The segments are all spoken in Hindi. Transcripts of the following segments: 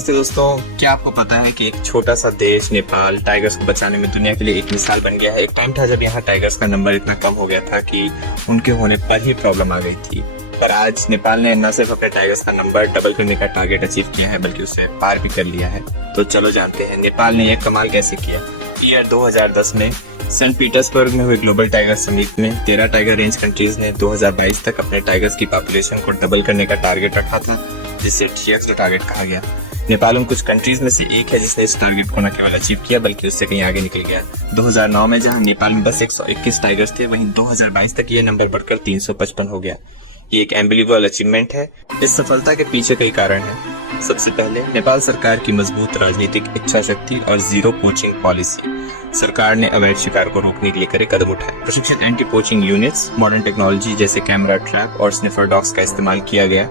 नमस्ते दोस्तों, क्या आपको पता है कि एक छोटा सा देश नेपाल टाइगर्स को बचाने में दुनिया के लिए एक मिसाल बन गया है। एक टाइम था जब यहाँ टाइगर्स का नंबर इतना कम हो गया था कि उनके होने पर ही प्रॉब्लम आ गई थी। पर आज नेपाल ने न सिर्फ अपने टाइगर्स का नंबर डबल करने का टारगेट अचीव किया है बल्कि उसे पार भी कर लिया है। तो चलो जानते हैं नेपाल ने यह कमाल कैसे किया। ईयर 2010 में सेंट पीटर्सबर्ग में हुए ग्लोबल टाइगर समिट में 13 टाइगर रेंज कंट्रीज ने 2022 तक अपने टाइगर्स की पॉपुलेशन को डबल करने का टारगेट रखा था, जिसे TX टारगेट कहा गया। नेपाल उन कुछ कंट्रीज में से एक है जिसने इस टारगेट को न केवल अचीव किया बल्कि उससे कहीं आगे निकल गया। 2009 में जहां नेपाल में बस 121 टाइगर्स थे, वहीं 2022 तक ये नंबर बढ़कर 355 हो गया। ये एक अनबिलीवेबल अचीवमेंट है। इस सफलता के पीछे कई कारण हैं। सबसे पहले नेपाल सरकार की मजबूत राजनीतिक इच्छा शक्ति और जीरो पोचिंग पॉलिसी। सरकार ने अवैध शिकार को रोकने के लिए कड़े कदम उठाए। प्रशिक्षित anti poaching units, modern technology जैसे कैमरा ट्रैप और स्निफर डॉग्स का इस्तेमाल किया गया।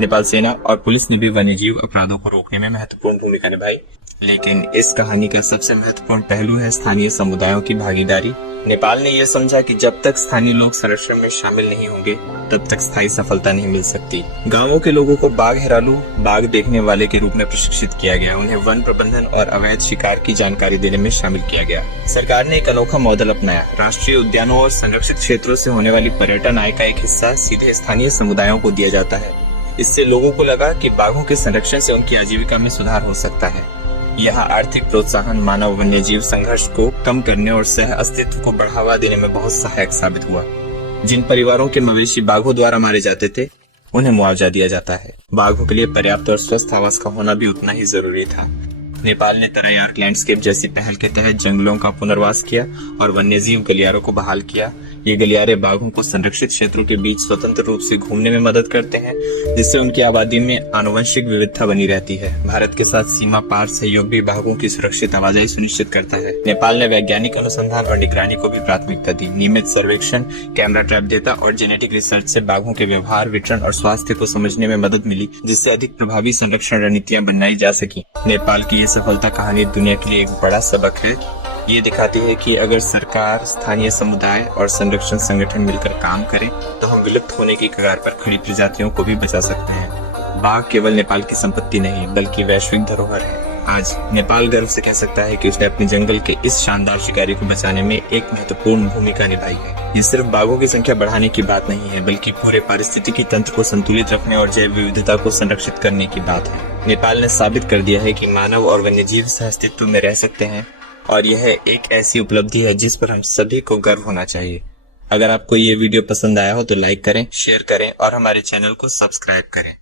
नेपाल सेना और पुलिस ने भी वन्यजीव अपराधों को रोकने में महत्वपूर्ण भूमिका निभाई। लेकिन इस कहानी का सबसे महत्वपूर्ण पहलू है स्थानीय समुदायों की भागीदारी। नेपाल ने यह समझा कि जब तक स्थानीय लोग संरक्षण में शामिल नहीं होंगे तब तक स्थायी सफलता नहीं मिल सकती। गांवों के लोगों को बाघ हेरालू, बाघ देखने वाले के रूप में प्रशिक्षित किया गया। उन्हें वन प्रबंधन और अवैध शिकार की जानकारी देने में शामिल किया गया। सरकार ने एक अनोखा मॉडल अपनाया। राष्ट्रीय उद्यानों और संरक्षित क्षेत्रों से होने वाली पर्यटन आय का एक हिस्सा सीधे स्थानीय समुदायों को दिया जाता है। इससे लोगों को लगा कि बाघों के संरक्षण से उनकी आजीविका में सुधार हो सकता है। यह आर्थिक प्रोत्साहन मानव वन्यजीव संघर्ष को कम करने और सह अस्तित्व को बढ़ावा देने में बहुत सहायक साबित हुआ। जिन परिवारों के मवेशी बाघों द्वारा मारे जाते थे, उन्हें मुआवजा दिया जाता है। बाघों के लिए पर्याप्त और स्वस्थ आवास का होना भी उतना ही जरूरी था। नेपाल ने तरयार्क लैंडस्केप जैसी पहल के तहत जंगलों का पुनर्वास किया और वन्यजीव गलियारों को बहाल किया। ये गलियारे बाघों को संरक्षित क्षेत्रों के बीच स्वतंत्र रूप से घूमने में मदद करते हैं, जिससे उनकी आबादी में आनुवंशिक विविधता बनी रहती है। भारत के साथ सीमा पार सहयोग भी बाघों की सुरक्षित आवाजाही सुनिश्चित करता है। नेपाल ने वैज्ञानिक अनुसंधान और निगरानी को भी प्राथमिकता दी। नियमित सर्वेक्षण, कैमरा ट्रैप डेटा और जेनेटिक रिसर्च से बाघों के व्यवहार, विचरण और स्वास्थ्य को समझने में मदद मिली, जिससे अधिक प्रभावी संरक्षण रणनीतियां बनाई जा सकी। नेपाल की ये सफलता कहानी दुनिया के लिए एक बड़ा सबक है। ये दिखाती है कि अगर सरकार, स्थानीय समुदाय और संरक्षण संगठन मिलकर काम करें तो हम विलुप्त होने की कगार पर खड़ी प्रजातियों को भी बचा सकते हैं। बाघ केवल नेपाल की संपत्ति नहीं बल्कि वैश्विक धरोहर है। आज नेपाल गर्व से कह सकता है कि उसने अपने जंगल के इस शानदार शिकारी को बचाने में एक महत्वपूर्ण भूमिका निभाई है। ये सिर्फ बाघों की संख्या बढ़ाने की बात नहीं है बल्कि पूरे पारिस्थितिकी तंत्र को संतुलित रखने और जैव विविधता को संरक्षित करने की बात है। नेपाल ने साबित कर दिया है कि मानव और वन्यजीव सहअस्तित्व में रह सकते हैं और यह एक ऐसी उपलब्धि है जिस पर हम सभी को गर्व होना चाहिए। अगर आपको ये वीडियो पसंद आया हो तो लाइक करें, शेयर करें और हमारे चैनल को सब्सक्राइब करें।